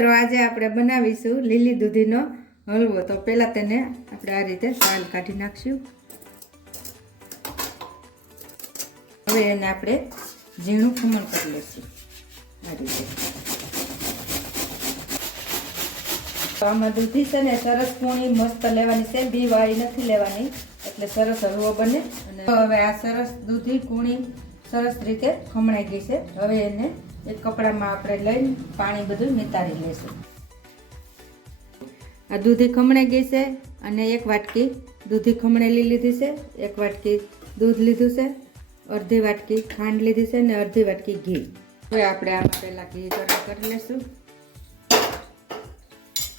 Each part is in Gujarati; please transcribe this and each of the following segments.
મિત્રો, આજે આપણે બનાવીશું લીલી દૂધીનો હલવો. તો પહેલાં તેને આપણે આ રીતે સાલ કાઢી નાખશું. હવે એને આપણે ઝીણું ખમણ કરી લઈશું. આ રીતે. આમાં દૂધી છે ને સરસ પૂણી મસ્ત લેવાની છે. બી વાળી નથી લેવાની, એટલે સરસ હલવો બને. અને હવે આ સરસ દૂધી કૂણી સરસ રીતે ખમણાઈ ગઈ છે. હવે એને એક કપડામાં આપણે લઈને પાણી બધું નિતારી લઈશું. આ દૂધી ખમણાઈ ગઈ છે અને એક વાટકી દૂધી ખમણેલી લીધી છે, એક વાટકી દૂધ લીધું છે, અડધી વાટકી ખાંડ લીધી છે અને અડધી વાટકી ઘી. હવે આપણે આમાં પહેલાં ઘી ગરમ કરી લઈશું.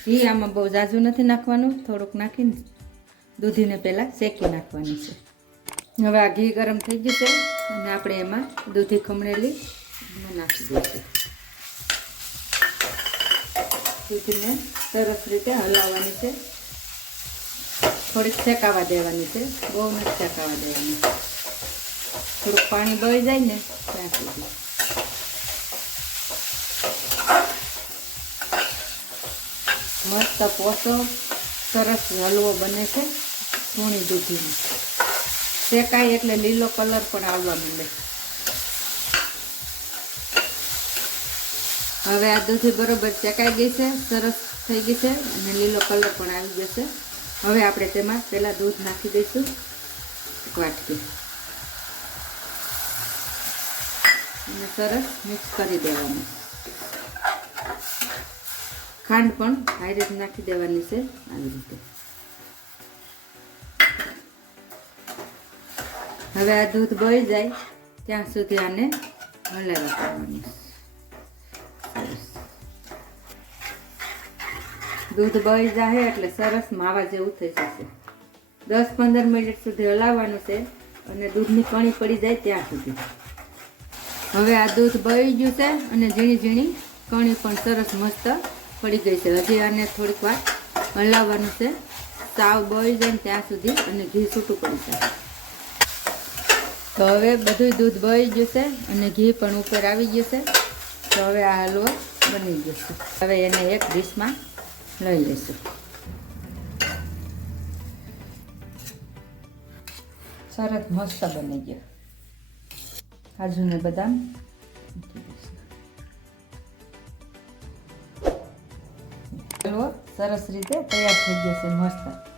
ઘી આમાં બહુ ઝાઝું નથી નાખવાનું, થોડુંક નાખીને દૂધીને પહેલાં શેકી નાખવાની છે. હવે આ ઘી ગરમ થઈ ગયું છે અને આપણે એમાં દૂધી ખમણેલી નાખી દઈશું સરસ રીતે હલાવવાની છે. થોડીક શેકાવા દેવાની છે. બહુ નથી શેકાવા દેવાની થોડુંક પાણી બળી જાય ને ત્યાં સુધી મસ્ત પોસો સરસ હલવો બને છે. સૂણી દૂધીનો. શેકાય એટલે લીલો કલર પણ આવવા માંડે. હવે આ દૂધી બરોબર ચકાઈ ગઈ છે, સરસ થઈ ગઈ છે અને લીલો કલર પણ આવી જશે હવે આપણે તેમાં પહેલાં દૂધ નાખી દઈશું, એક વાટકી. અને સરસ મિક્સ કરી દેવાનું. ખાંડ પણ હાઈ રીતે નાખી દેવાની છે, આવી રીતે. હવે આ દૂધ બળી જાય, ત્યાં સુધી આને હલાવી કરવાનું દૂધ બળી જાય એટલે સરસ માવા જેવું થઈ જશે. દસ પંદર મિનિટ સુધી હલાવવાનું છે અને દૂધની કણી પડી જાય ત્યાં સુધી. હવે આ દૂધ બળી ગયું છે અને ઝીણી ઝીણી કણી પણ સરસ મસ્ત પડી ગઈ છે. હજી આને થોડીક વાર હલાવવાનું છે. સાવ બળી જાય ત્યાં સુધી અને ઘી છૂટું પડી જાય. તો હવે બધું દૂધ બળી છે અને ઘી પણ ઉપર આવી ગયું છે. તો હવે આ હલવો બની ગયો છે. હવે એને એક ડીશમાં લઈ લઈશું સરસ મસ્ત બની ગયો કાજુ ને બદામ સરસ રીતે તૈયાર થઈ ગયો છે મસ્ત